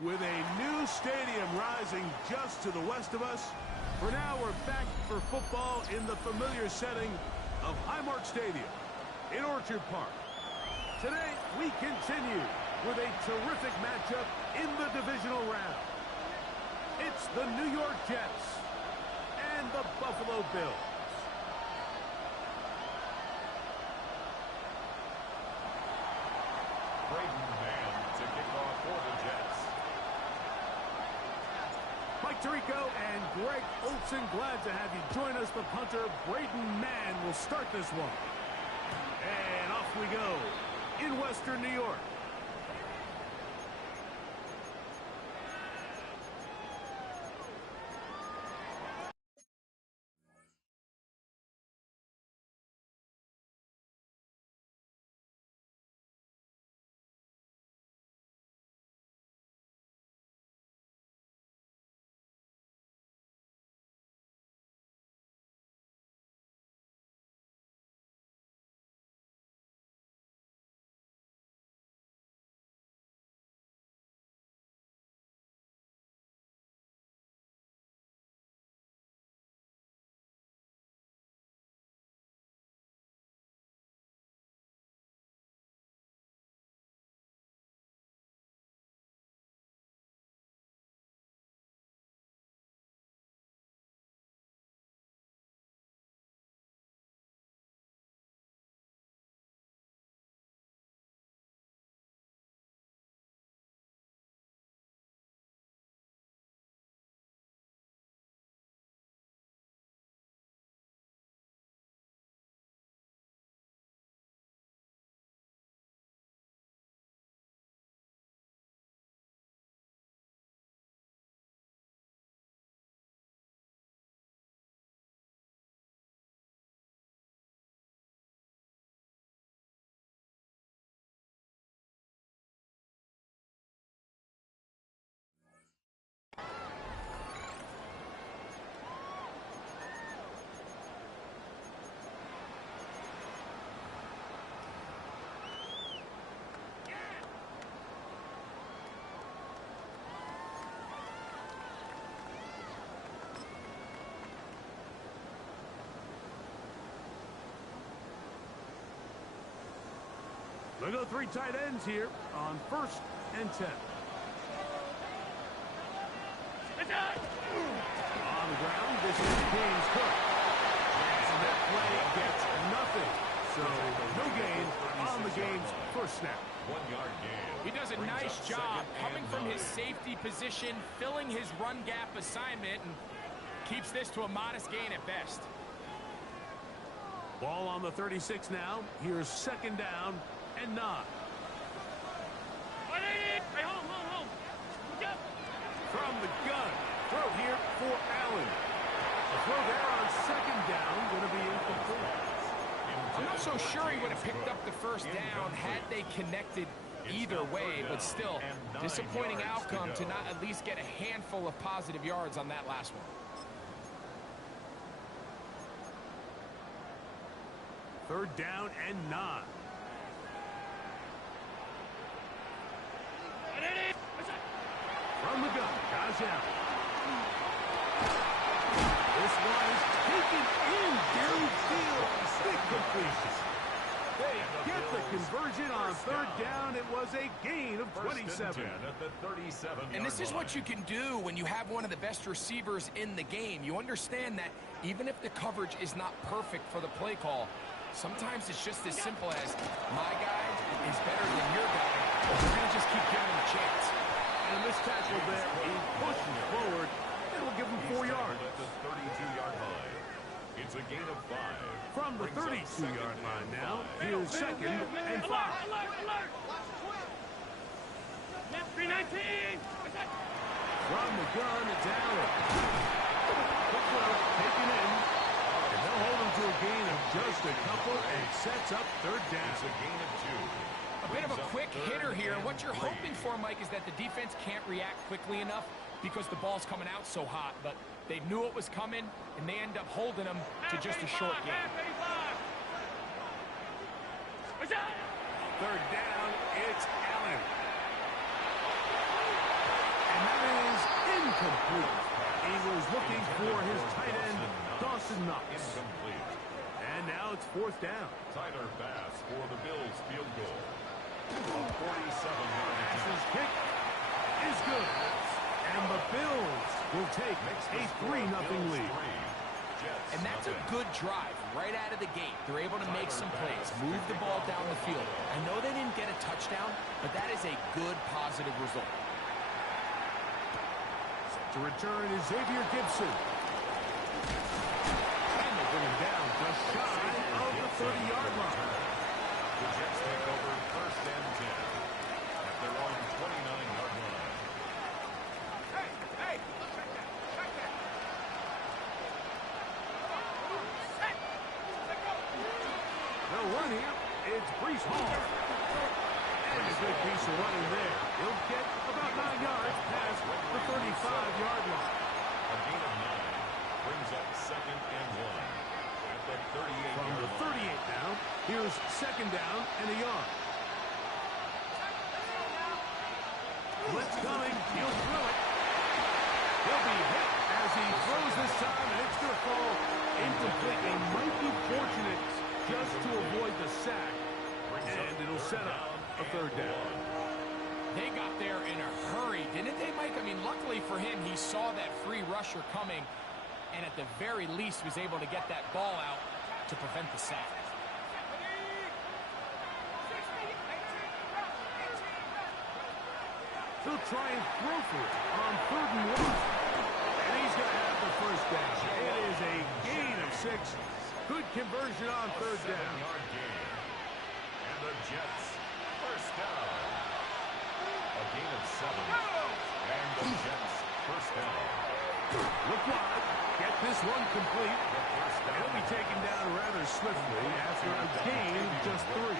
With a new stadium rising just to the west of us, for now we're back for football in the familiar setting of Highmark Stadium in Orchard Park. Today we continue with a terrific matchup in the divisional round. It's the New York Jets and the Buffalo Bills. Mike Tirico and Greg Olson, glad to have you join us. The punter, Braden Mann, will start this one. And off we go in Western New York. They go three tight ends here on 1st and 10. On the ground, this is James Cook. And that play gets nothing. So no gain on the game's first snap. 1 yard gain. He does a nice job coming from his safety position, filling his run gap assignment, and keeps this to a modest gain at best. Ball on the 36 now. Here's 2nd down and 9. From the gun, throw here for Allen. The throw there on 2nd down, going to be incomplete. I'm not so sure he would have picked up the first down had they connected either way, but still, disappointing outcome to not at least get a handful of positive yards on that last one. 3rd down and 9. From the gun, Josh Allen. This one is taken in downfield. Big completion. They get the conversion on 3rd down. It was a gain of 27. At the 37 and this is what you can do when you have one of the best receivers in the game. You understand that even if the coverage is not perfect for the play call, sometimes it's just as simple as my guy is better than your guy. We're going to just keep giving him a chance. And this tackle there, he pushes forward, and will give him 4 yards. At the 32-yard line. It's a gain of 5. From the 32-yard line now, here's 2nd and 5. From the gun, it's Allen. Quick throw, taken in. And they'll hold him to a gain of just a couple, and sets up 3rd down. It's a gain of 2. A bit of a quick hitter here. What you're hoping for, Mike, is that the defense can't react quickly enough because the ball's coming out so hot. But they knew it was coming, and they end up holding them to just a short game. 3rd down, it's Allen. incomplete. Eagles looking for his tight end, Dawson Knox. Incomplete. And now it's fourth down. Tyler Bass for the Bills field goal. A 47-yard Pass's attempt. kick is good. And the Bills will take a 3-0 lead. And that's a good drive right out of the gate. They're able to make some plays, move the ball down the field. I know they didn't get a touchdown, but that is a good, positive result. To return is Xavier Gibson. And they bring him down just shy of the 30-yard line. The Jets take over first and 10 at their own 29-yard line. They'll run here. It's Breece Hall. And a good piece of running there. He'll get about 9 yards past the 35-yard line. A gain of 9 brings up second and 1 at the 38-yard From the 38 down, here's second down and a yard. Blitz coming. He'll throw it. He'll be hit as he throws this time, and it's going to fall incomplete. They might be fortunate just to avoid the sack, and it'll set up a third down. They got there in a hurry, didn't they, Mike? I mean, luckily for him, he saw that free rusher coming, and at the very least was able to get that ball out to prevent the sack. He'll try and throw for it on 3rd and 1. And he's going to have the first down. It is a gain of 6. Good conversion on 3rd down. 7-yard gain. And the Jets first down. A gain of 7. And the Jets first down. Look wide. Get this one complete. The first down. He'll be taken down rather swiftly after a gain of just 3.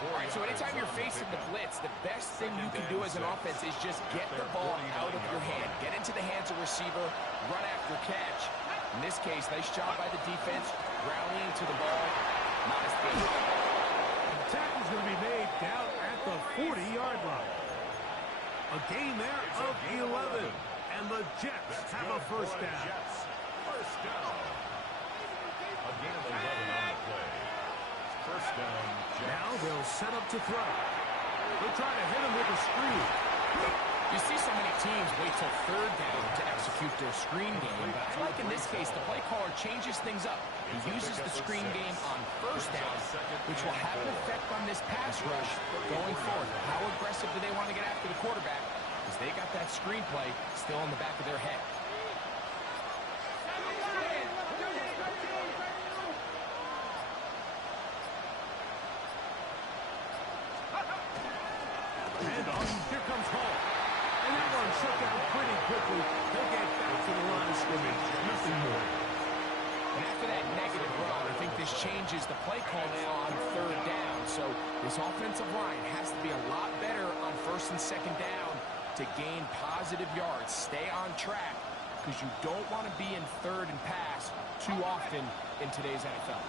All right, so anytime you're facing the blitz, the best thing you can do as an offense is just get the ball out of your hand. Get into the hands of receiver, run after catch. In this case, nice job by the defense, rallying to the ball. Not as big. The tackle's going to be made down at the 40-yard line. A gain there of 11. And the Jets have a first down. Jets first down. A gain of 11 on the play. First down, Jets. Now they'll set up to throw. They'll try to hit him with a screen. You see so many teams wait till 3rd down to execute their screen game, but I like in this case, the play caller changes things up. He uses the screen game on 1st down, which will have an effect on this pass rush going forward. How aggressive do they want to get after the quarterback? Because they got that screen play still in the back of their head. Here comes Hall. And that one shut down pretty quickly. He'll get back to the line of scrimmage. Nothing more. And after that negative run, I think this changes the play call now on 3rd down. So this offensive line has to be a lot better on 1st and 2nd down to gain positive yards. Stay on track because you don't want to be in 3rd and pass too often in today's NFL.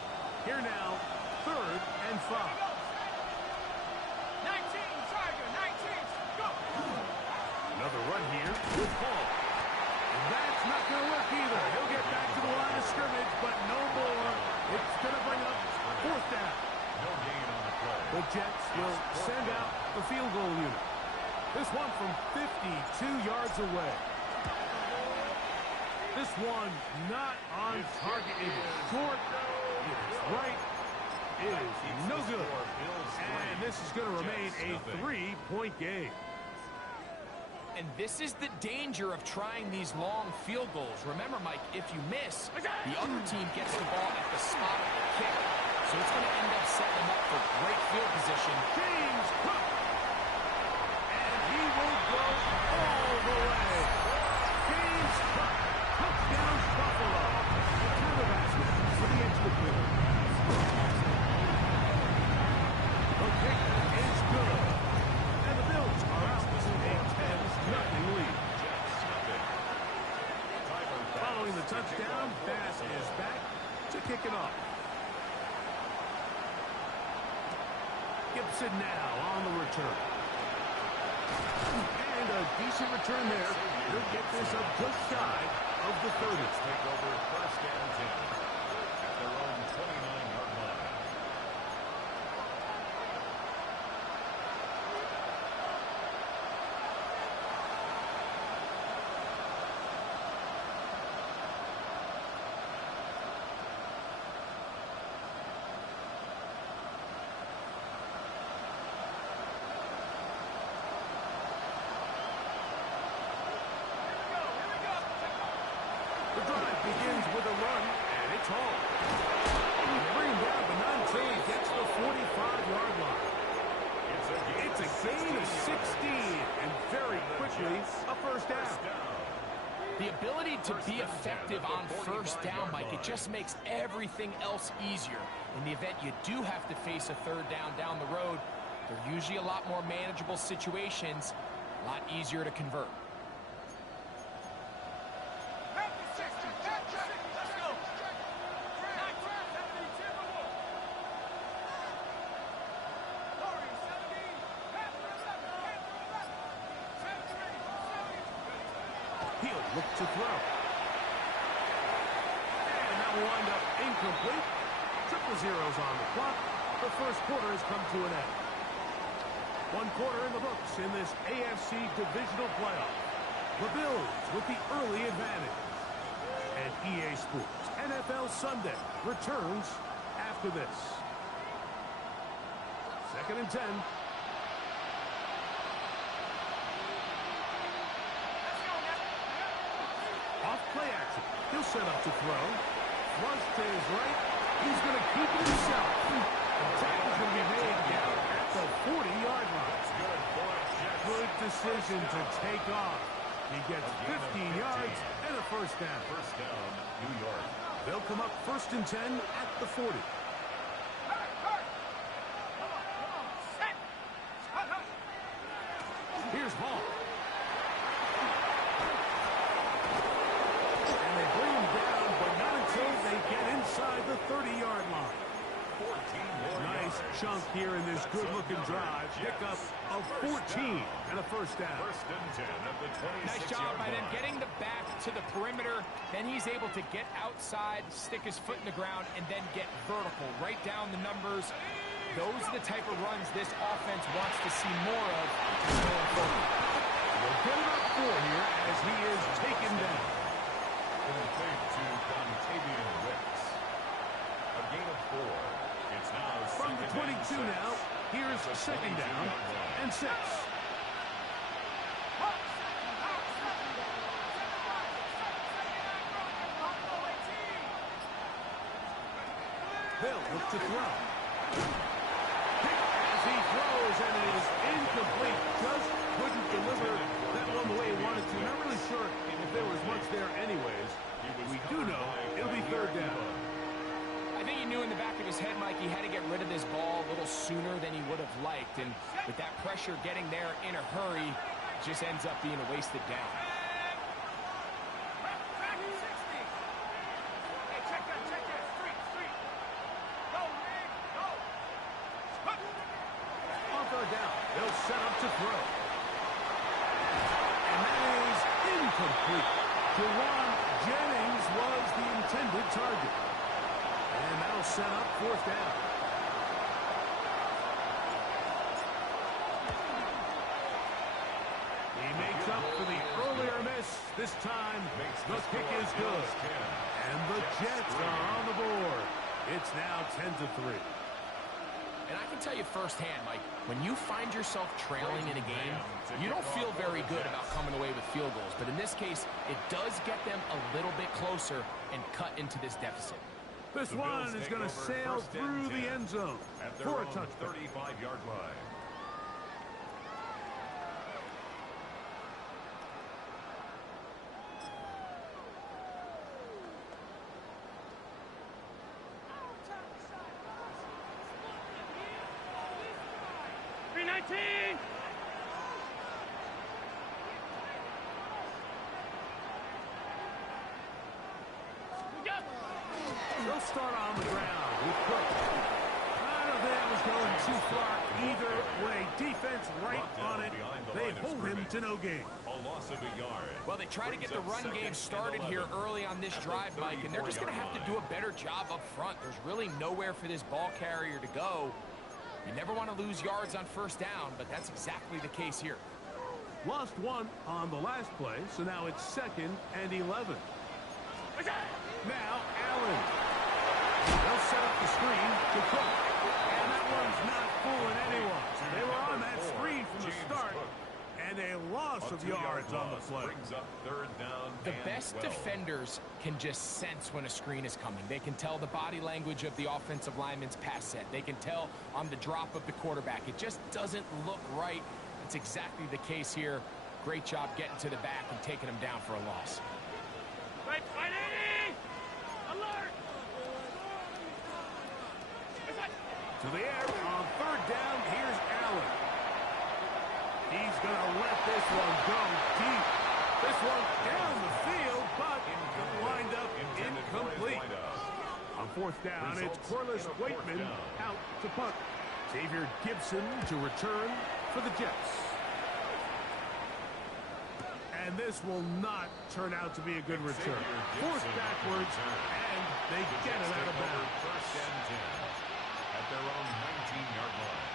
Here now, 3rd and 5. Another run here with Hall. And that's not going to work either. He'll get back to the line of scrimmage, but no more. It's going to bring up 4th down. No gain on the play. The Jets will send out the field goal unit. This one from 52 yards away. This one not on target. It is short. It is right. It is no good. And this is going to remain a 3-point game. And this is the danger of trying these long field goals. Remember, Mike, if you miss, the other team gets the ball at the spot of the kick. So it's going to end up setting them up for great field position. James Cook. And he will go all the way. James Cook. Touchdown Buffalo. Return the basket for the extra point. The kick is good. And the Bills are out to a 10-0 lead. Following the touchdown, Bass is back to kick it off. Gibson now on the return. And find a decent return there. He'll get this up just shy of the 30. Take over first and 10 at their own 29-yard line. The drive begins with a run, and it's home. Bring down the 19, gets the 45-yard line. It's a gain of 16, and very quickly, a first down. The ability to be effective on first down, Mike, it just makes everything else easier. In the event you do have to face a third down the road, they're usually a lot more manageable situations, a lot easier to convert. He'll look to throw. And that will wind up incomplete. Triple zeros on the clock. The first quarter has come to an end. One quarter in the books in this AFC Divisional playoff. The Bills with the early advantage. And EA Sports NFL Sunday returns after this. 2nd and 10. Off play action. He'll set up to throw. Flush to his right. He's going to keep it himself. The tackle's going to be made down at the 40-yard line. Good decision to take off. He gets 15 yards and a first down. First down, New York. They'll come up 1st and 10 at the 40. Here's Hall. And they bring him down, but not until they get inside the 30-yard line. 14 more Nice yards. chunk here in this good-looking drive. Pick up of 14 and a first down. First and 10 at the 26-yard Nice job by them line. getting the back to the perimeter. Then he's able to get outside, stick his foot in the ground, and then get vertical. Right down the numbers. Those are the type of runs this offense wants to see more of going forward. We'll get it up 4 here as he is taken down. Complete to Dontavian Wicks. A gain of 4. It's now From the 2nd and 22 6. now, here's The 2nd down 22-yard line. and 6. They'll look to throw. As he throws, and it is incomplete. Just couldn't deliver that one the way he wanted to. Not really sure if there was much there anyways. We do know it'll be 3rd down. I think he knew in the back of his head, Mike, he had to get rid of this ball a little sooner than he would have liked. And with that pressure getting there in a hurry, it just ends up being a wasted down. On 3rd down, they'll set up to throw. And that is incomplete. Jawan Jennings was the intended target. And that'll set up 4th down. He makes up for the earlier miss. This time, the kick is good. And the Jets are on the board. It's now 10-3. And I can tell you firsthand, Mike, when you find yourself trailing in a game, you don't feel very good about coming away with field goals. But in this case, it does get them a little bit closer and cut into this deficit. This one is going to sail through the end zone for a touchdown. 35-yard line. They'll start on the ground with Cook. I don't think that was going too far Either way, defense right on it. They hold him to no gain. A loss of a yard. Well, they try to get the run game started here early on this drive, Mike, and they're just going to have to do a better job up front. There's really nowhere for this ball carrier to go. You never want to lose yards on first down, but that's exactly the case here. Lost one on the last play, so now it's 2nd and 11. Now Allen. They'll set up the screen to Cook. And that one's not fooling anyone. They were on that screen from the start. And a loss of yards on the play. The best defenders can just sense when a screen is coming. They can tell the body language of the offensive lineman's pass set. They can tell on the drop of the quarterback. It just doesn't look right. It's exactly the case here. Great job getting to the back and taking him down for a loss. Right, alert! To the air on 3rd down. Here's Allen. He's going to let this one go deep. This one down the field, but lined up incomplete. On 4th down, it's Corliss Waitman out to punt. Xavier Gibson to return for the Jets. And this will not turn out to be a good return. Forced backwards, and they get it out of bounds. 1st and 10 at their own 19-yard line.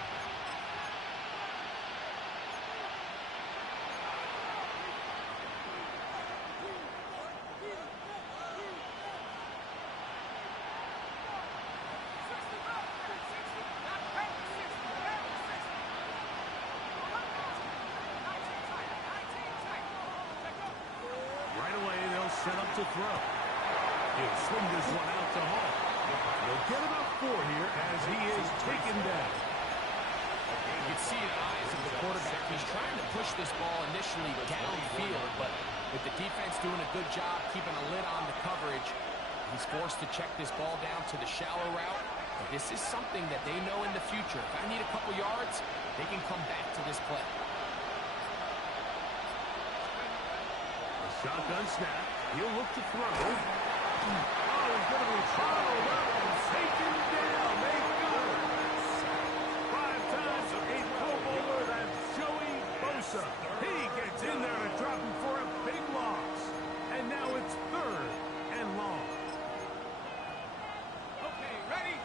Set up to throw. He'll swing this one out to Hall. He'll get about 4 here as he is taken down. You can see in the eyes of the quarterback. He's trying to push this ball initially downfield, but with the defense doing a good job keeping a lid on the coverage, he's forced to check this ball down to the shallow route. But this is something that they know in the future. If I need a couple yards, they can come back to this play. Shotgun snap. He'll look to throw. Oh, he's going to be followed up and taken down. They got it. 5 times a Pro Bowler. That's Joey Bosa. He gets in there to drop him for a big loss. And now it's 3rd and long. Okay, ready?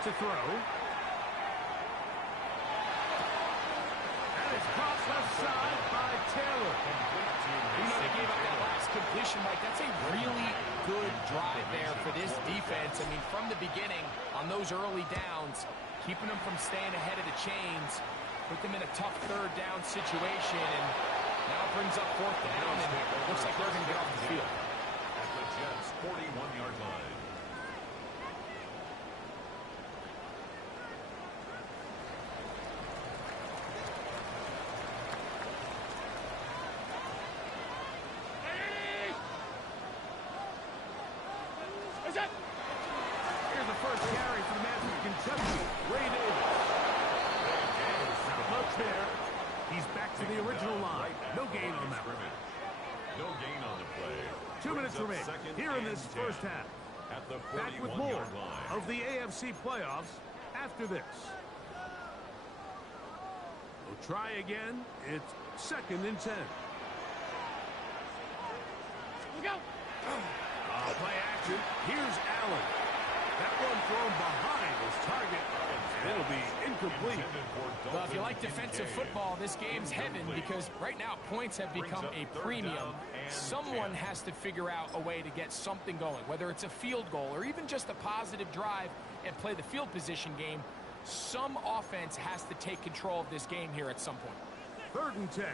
To throw. And it's crossed left side by Taylor. You know, they gave up that last completion, Mike. That's a really good drive there for this defense. I mean, from the beginning, on those early downs, keeping them from staying ahead of the chains, put them in a tough 3rd down situation, and now it brings up 4th down, and it looks like they're going to get off the field. At the Jets' 41-yard line. Here's the first carry for the man from Kentucky, Ray Davis. Not much there. He's back to the original line. No gain on that one. No gain on the play. 2 minutes remain here in this first half. At the Back with more 41-yard line. of the AFC playoffs after this. We'll try again. It's 2nd and 10. We go. Play action. Here's Allen. That one thrown behind his target. It'll be incomplete. Well, if you like defensive football, this game's heaven because right now points have become a premium. Someone has to figure out a way to get something going, whether it's a field goal or even just a positive drive and play the field position game. Some offense has to take control of this game here at some point. 3rd and 10.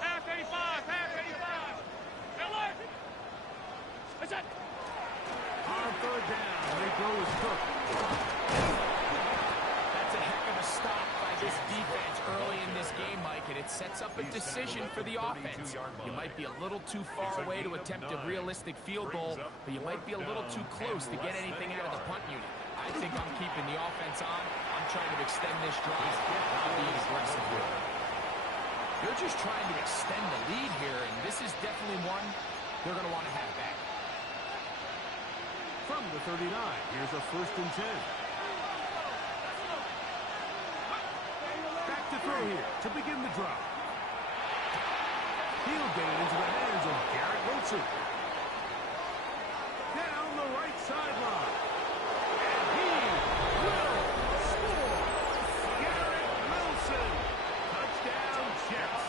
Half 85. Alert! What's that? On 3rd down, they go with Cook. That's a heck of a stop by this defense early in this game, Mike, and it sets up a decision for the offense. You might be a little too far away to attempt a realistic field goal, but you might be a little too close to get anything out of the punt unit. I think I'm keeping the offense on. I'm trying to extend this drive. I'm being aggressive with it. They're just trying to extend the lead here, and this is definitely one they're going to want to have back. From the 39, here's a 1st and 10. Back to throw here to begin the drive. He'll get it into the hands of Garrett Wilson. Down the right sideline. And he will score. Garrett Wilson. Touchdown, Jets.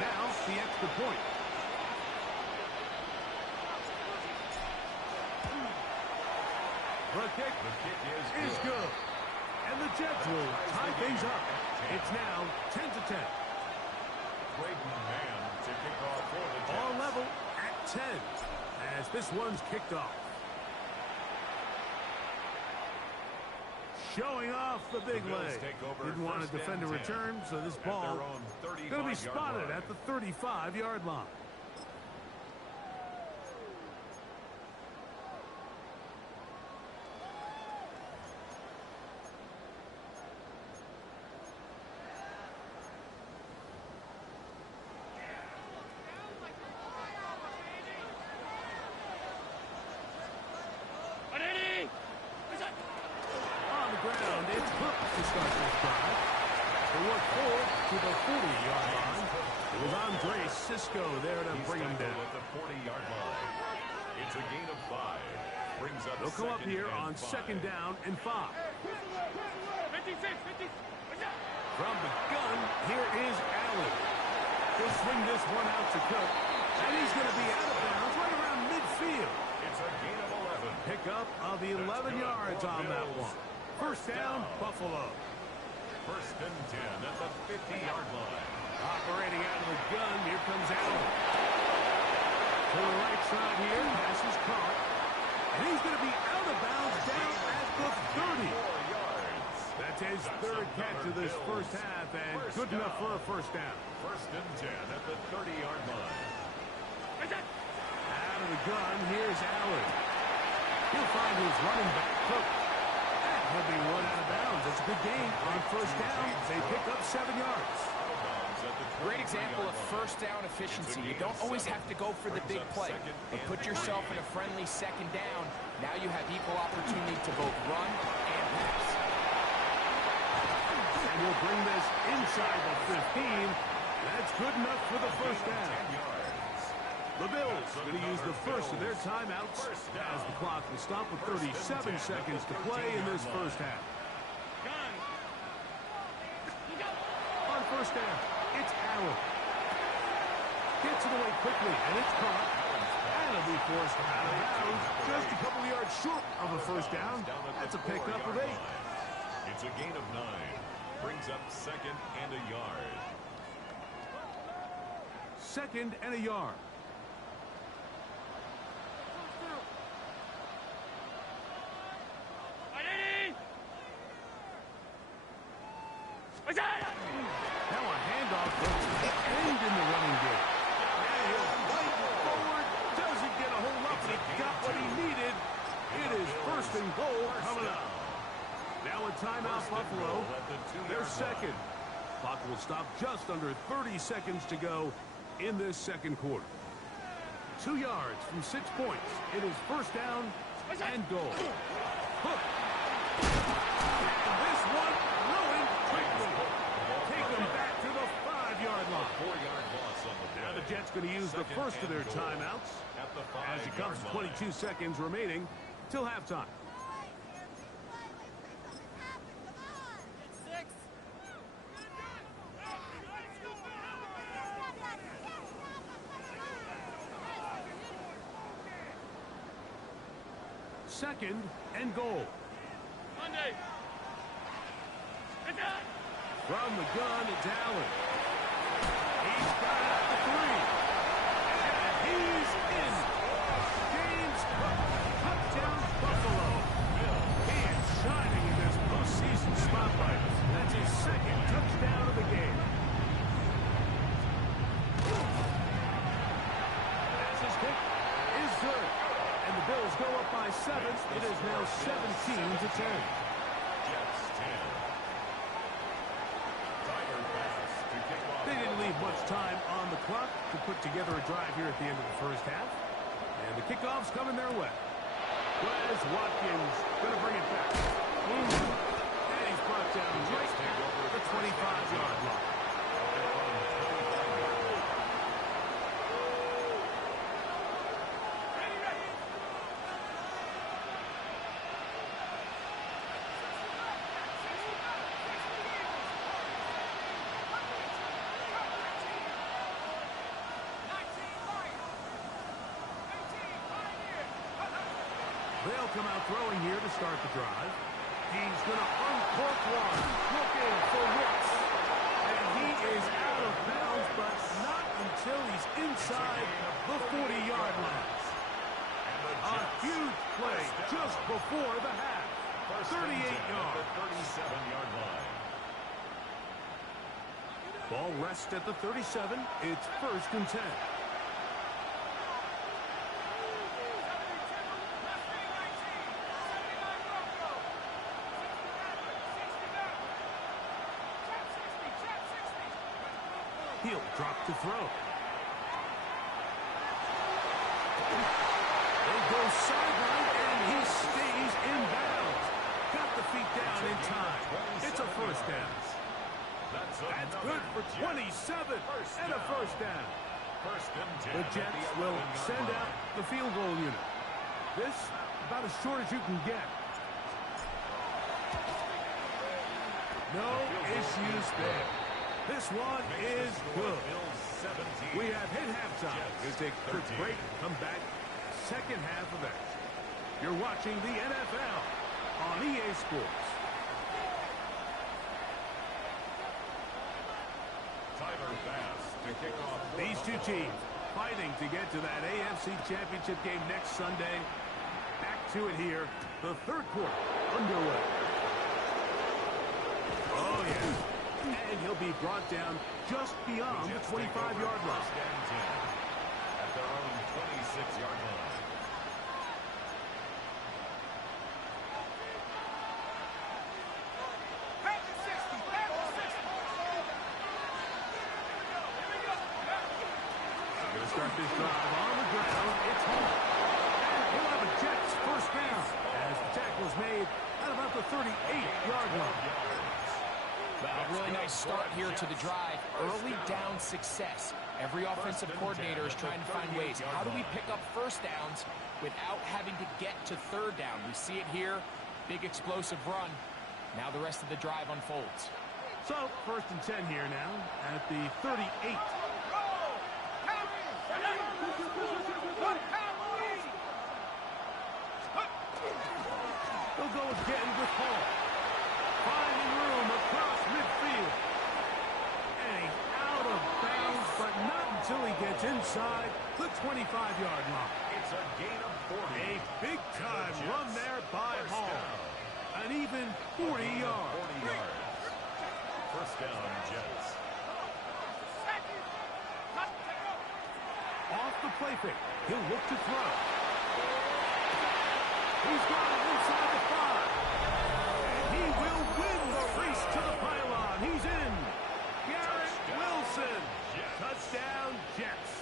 Now the extra point. The kick is good. And the Jets will tie things up. It's now 10-10. To kick off for the Jets. All level at 10 as this one's kicked off. Showing off the big leg. Didn't want to defend a return, so this ball going to be spotted at the 35-yard line. Ground, it's Cook to start this drive. They work forward to the 40-yard line. It was Andre Cisco there to bring him down. At the 40-yard line. It's a gain of 5. Brings up They'll come up here on 2nd down and 5. 56, 50. From the gun, here is Allen. He'll swing this one out to Cook, and he's going to be out of bounds right around midfield. It's a gain of 11. Pickup of 11 yards on that one. 1st down, Buffalo. 1st and 10 at the 50-yard line. Operating out of the gun, here comes Allen. To the right side here, pass is caught. And he's going to be out of bounds down at the 30. 4 yards. That's his 3rd catch of this 1st half, and good enough for a 1st down. 1st and 10 at the 30-yard line. Out of the gun, here's Allen. He'll find his running back, Cook. He'll be run out of bounds. It's a good game on 1st down. They pick up 7 yards. Great example of 1st down efficiency. You don't always have to go for the big play, but put yourself in a friendly 2nd down. Now you have equal opportunity to both run and pass. And we'll bring this inside the 15. That's good enough for the 1st down. The Bills going to use the first of their timeouts as the clock will stop with 37 seconds to play in this 1st half. On 1st down, it's Allen. Gets it away quickly, and it's caught. And it'll be forced out of bounds. Just a couple of yards short of a 1st down. That's a pickup of 8. It's a gain of 9. Brings up 2nd and a yard. 2nd and a yard. Now a handoff that's aimed in the running game. And he'll fight forward. Doesn't get a whole lot, but he got what he needed. It is 1st and goal coming up. Now a timeout, Buffalo. Their 2nd. Clock will stop just under 30 seconds to go in this 2nd quarter. 2 yards from 6 points. It is 1st down and goal. Hook. And this one ruined quickly. Take them back to the 5-yard line. 4-yard loss on the play. Now the Jets going to use the first of their timeouts as it comes 22 seconds remaining till halftime. Second and goal. Monday. From the gun, it's Allen. He's got it at the 3. And he's in. James Cook, touchdown Buffalo. He is shining in this postseason spotlight. That's his 2nd good. And the Bills go up by 7. It is now 17-10. Jets 10. Tyler pass to kick off. They didn't leave much time on the clock to put together a drive here at the end of the first half. And the kickoff's coming their way. Wes Watkins going to bring it back. And he's brought down right at the 25-yard line. They'll come out throwing here to start the drive. He's going to uncork one, looking for Wicks. And he is out of bounds, but not until he's inside the 40-yard line. A huge play just before the half. 38 yards. 37-yard line. Ball rests at the 37. It's 1st and 10. He'll drop to throw. They go sideline, and he stays in bounds. Got the feet down in time. It's a 1st down. That's good for 27 and a 1st down. 1st and 10. The Jets will send out the field goal unit. This about as short as you can get. No issues there. This one is good. We have hit halftime. It's a quick break. Come back. Second half of action. You're watching the NFL on EA Sports. Tyler Bass to kick off. These two teams fighting to get to that AFC Championship game next Sunday. Back to it here. The 3rd quarter underway. Oh, yeah. And he'll be brought down just beyond the 25-yard line. At their own 26-yard line. Going to start this drive on the ground. It's home. And he'll have a Jets 1st down as the tackle's made at about the 38-yard line. A really nice start here to the drive. Early down success. Every offensive coordinator is trying to find ways. How do we pick up 1st downs without having to get to 3rd down? We see it here. Big explosive run. Now the rest of the drive unfolds. So, 1st and 10 here now at the 38. They'll go again with Hall. Finding room across midfield. And he's out of bounds, but not until he gets inside the 25-yard line. It's a gain of 40. A big-time run there by Hall. An even 40 yards. 40 yards. 1st down, Jets. Off the play fake. He'll look to throw. He's got it inside the 5. And he will win the race to the pylon. He's in. Garrett Wilson. Touchdown, Jets.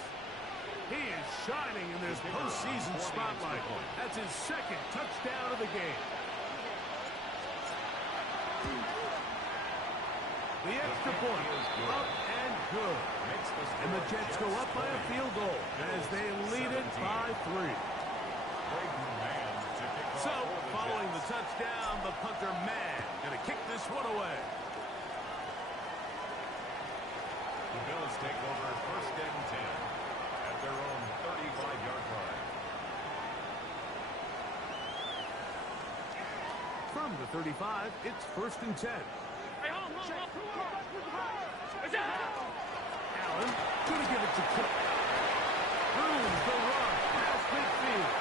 He is shining in this postseason spotlight. That's his 2nd touchdown of the game. The extra point up and good. And the Jets go up by a field goal as they lead it by 3. So, following the touchdown, the punter man going to kick this one away. The Bills take over 1st and 10 at their own 35-yard line. From the 35, it's 1st and 10. Allen going to give it to Cook. Room to run past midfield.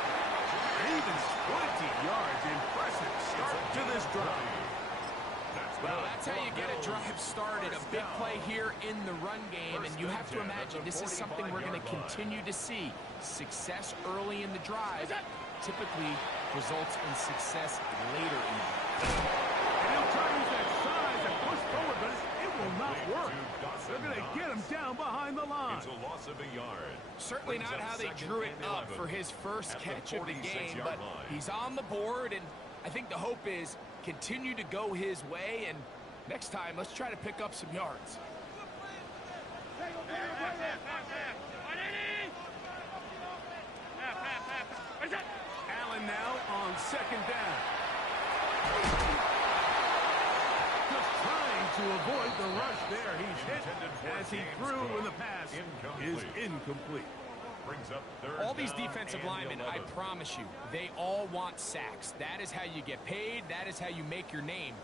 Even 20 yards. Impressive start to this drive. Well, that's how you get a drive started. A big play here in the run game, and you have to imagine this is something we're going to continue to see. Success early in the drive typically results in success later in the drive. And he'll try to use that size and push forward, but it will not work. They're going to get him down behind the line. It's a loss of a yard. Certainly not how they drew it up for his first catch of the game, but he's on the board, and I think the hope is continue to go his way, and next time, let's try to pick up some yards. Allen now on second down. Just trying to avoid the rush there. He's hit as he threw when the pass is incomplete. All these defensive linemen, I promise you, they all want sacks. That is how you get paid. That is how you make your name.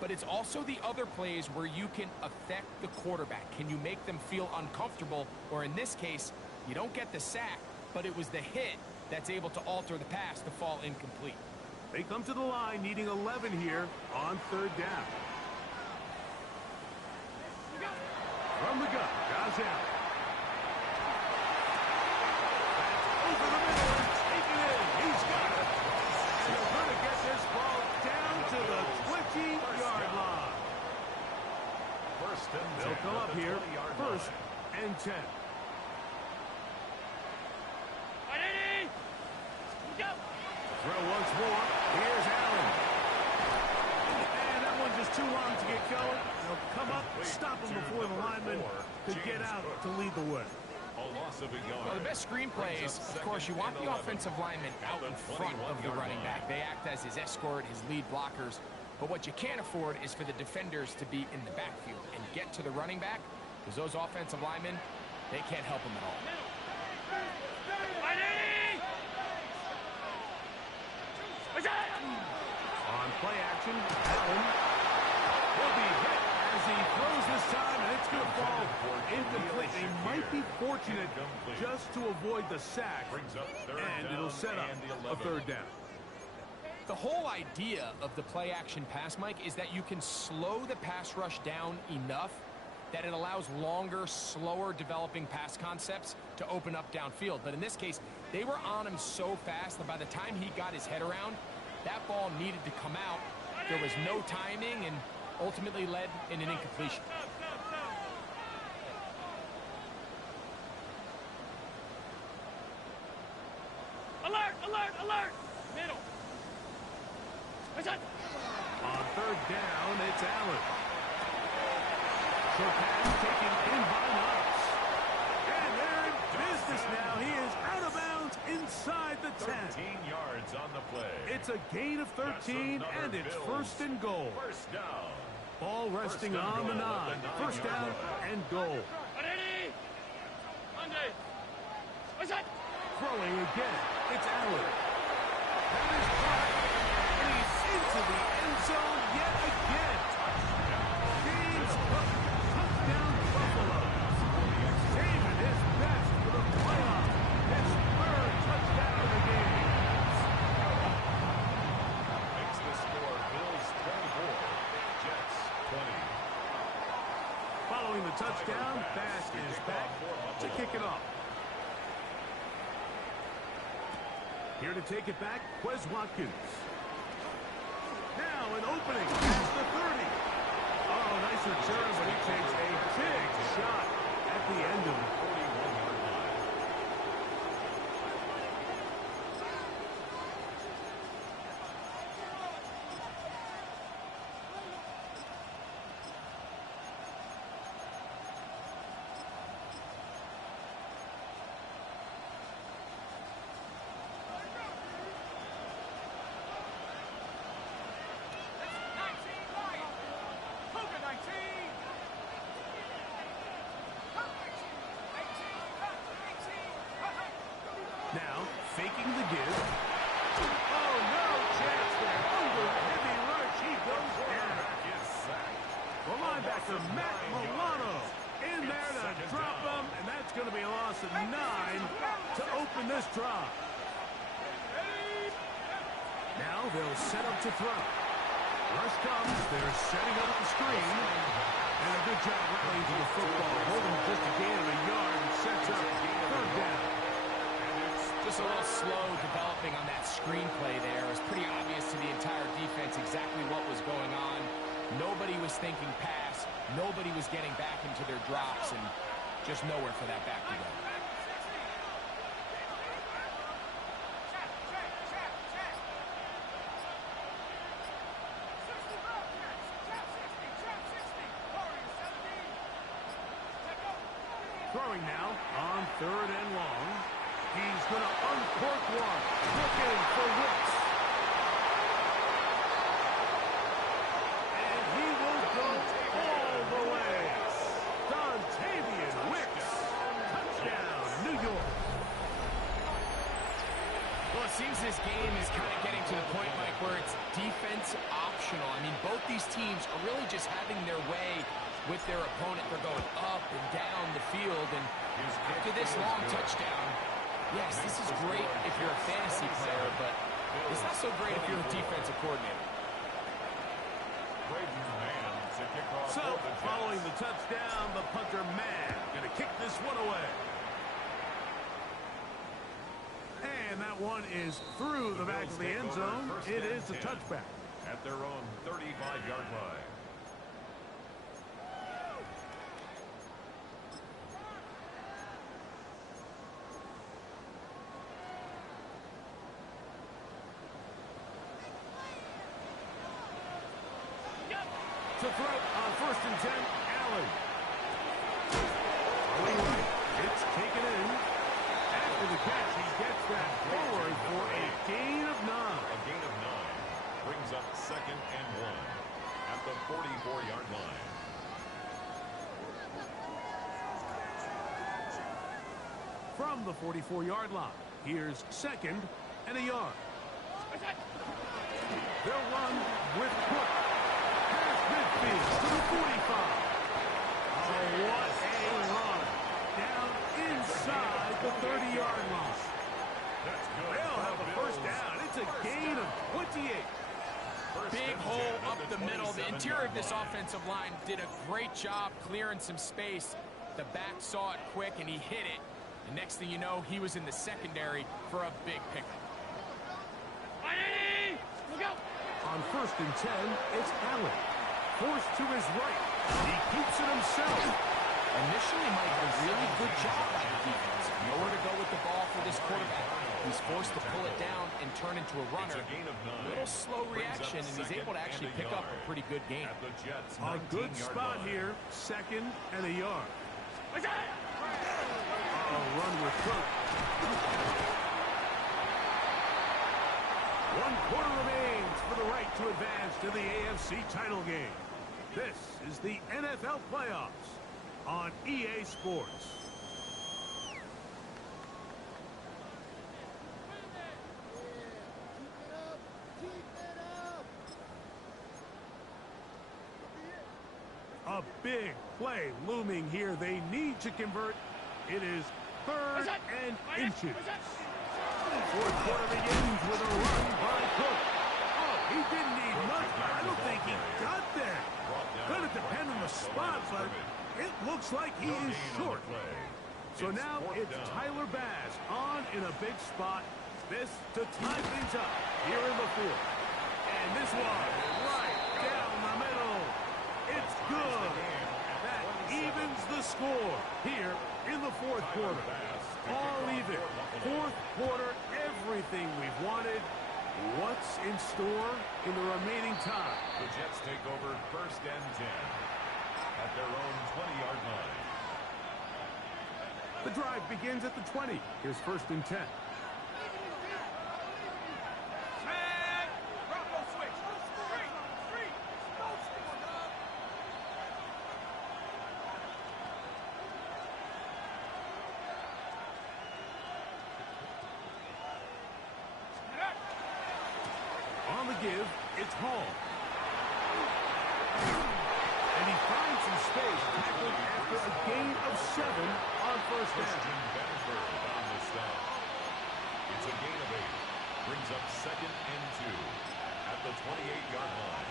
But it's also the other plays where you can affect the quarterback. Can you make them feel uncomfortable? Or in this case, you don't get the sack, but it was the hit that's able to alter the pass to fall incomplete. They come to the line needing 11 here on third down. From the gun, Josh Allen. Over the middle and take it in. He's got it. And they're going to get this ball down to the 20-yard line. They'll come up here, first and 10. Throw once more. Here's Allen. And that one just too long to get going. They'll come up, stop him before the lineman could get out to lead the way. Well, the best screenplays, of course, you want the offensive lineman out in front of the running back. They act as his escort, his lead blockers. But what you can't afford is for the defenders to be in the backfield and get to the running back, because those offensive linemen, they can't help him at all. On play action, Allen will be hit as he throws this time, and it's going to fall incomplete. They might be fortunate just to avoid the sack, and it'll set up a third down. The whole idea of the play action pass, Mike, is that you can slow the pass rush down enough that it allows longer, slower developing pass concepts to open up downfield. But in this case, they were on him so fast that by the time he got his head around, that ball needed to come out. There was no timing and ultimately led in an incompletion. Alert, alert, alert! Middle. On third down, it's Allen. Short pass taken in by Knox. And they're in business now. He is out of bounds inside the 10. 13 yards on the play. It's a gain of 13, and it's first and goal. First down. Ball resting on the 9. First down and goal. Throwing again. It's Allen. That is caught. And he's into the end zone yet again. James Cook, touchdown Buffalo. Saving his best for the playoffs. His third touchdown of the game. Makes the score Bills 24, Jets 20. Following the touchdown, Bass is back to kick it off. Here to take it back, Quez Watkins. Now an opening past the 30. Oh, nice return, but he takes a big shot at the end of it. 41-yard line. Now, faking the give. Oh, no chance there. Over heavy rush, he goes down. The linebacker, Matt Milano, in there to drop him, and that's going to be a loss of 9 to open this drive. Now they'll set up to throw. Rush comes. They're setting up the screen. And a good job rallying to the football. Holding just a gain of a yard and sets up third down. Just a little slow developing on that screenplay there. It was pretty obvious to the entire defense exactly what was going on. Nobody was thinking pass. Nobody was getting back into their drops, and just nowhere for that back to go. Throwing now on third and long. He's going to uncork one. Looking for Wicks. And he will go all the way. Dontavian Wicks. Touchdown, New York. Well, it seems this game is kind of getting to the point, Mike, where it's defense optional. I mean, both these teams are really just having their way with their opponent. They're going up and down the field, and after this long touchdown, yes, this is great if you're a fantasy player, but it's not so great if you're a defensive coordinator. So, following the touchdown, the punter man going to kick this one away. And that one is through the back of the end zone. It is a touchback. At their own 35-yard line. To throw on first and 10, Allen. Going right. It's taken in. After the catch, he gets that forward for a gain of 9. A gain of 9 brings up second and 1 at the 44-yard line. From the 44-yard line, here's second and a yard. They'll run with Cook. Midfield to the 45. Oh, what a run. Down inside the 30-yard line. That's good. They'll have a first down. It's a gain of 28. Big hole up the middle. The interior of this offensive line did a great job clearing some space. The back saw it quick, and he hit it. And next thing you know, he was in the secondary for a big pickup. Look out! On first and 10, it's Allen. Forced to his right. He keeps it himself. Initially, Mike, a really good job by the defense. Nowhere to go with the ball for this quarterback. He's forced to pull it down and turn into a runner. A little slow reaction, and he's able to actually pick up a pretty good game. A good spot here. Second and a yard. Run with Cook. 1 quarter remains for the right to advance to the AFC title game. This is the NFL playoffs on EA Sports. A big play looming here. They need to convert. It is third and inches. Fourth quarter begins with a run by Cook. Oh, he didn't need much, but I don't think he got there. Going to depend on the spot, but it looks like he is short. So now it's Tyler Bass on in a big spot. This to tie things up here in the fourth. And this one right down the middle. It's good. That evens the score here in the fourth quarter. All even. Fourth quarter, everything we've wanted. What's in store in the remaining time? The Jets take over first and 10 at their own 20-yard line. The drive begins at the 20. Here's first and 10. On the give, it's Hall. And he finds some space tackled after a gain of 7 on first down. On the stop. It's a gain of 8. Brings up second and 2 at the 28-yard line.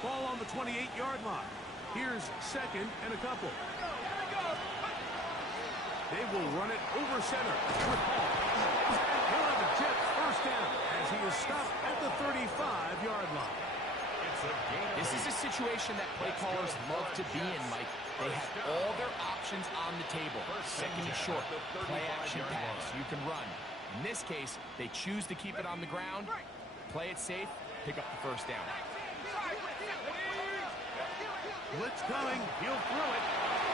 Ball on the 28-yard line. Here's second and a couple. They will run it over center with Hall. He'll have the Jets first down as he is stopped at the 35-yard line. This is a situation that play callers love to be in, Mike. They have all their options on the table. Second and short, play action pass, you can run. In this case, they choose to keep it on the ground, play it safe, pick up the first down. Blitz coming, he'll throw it.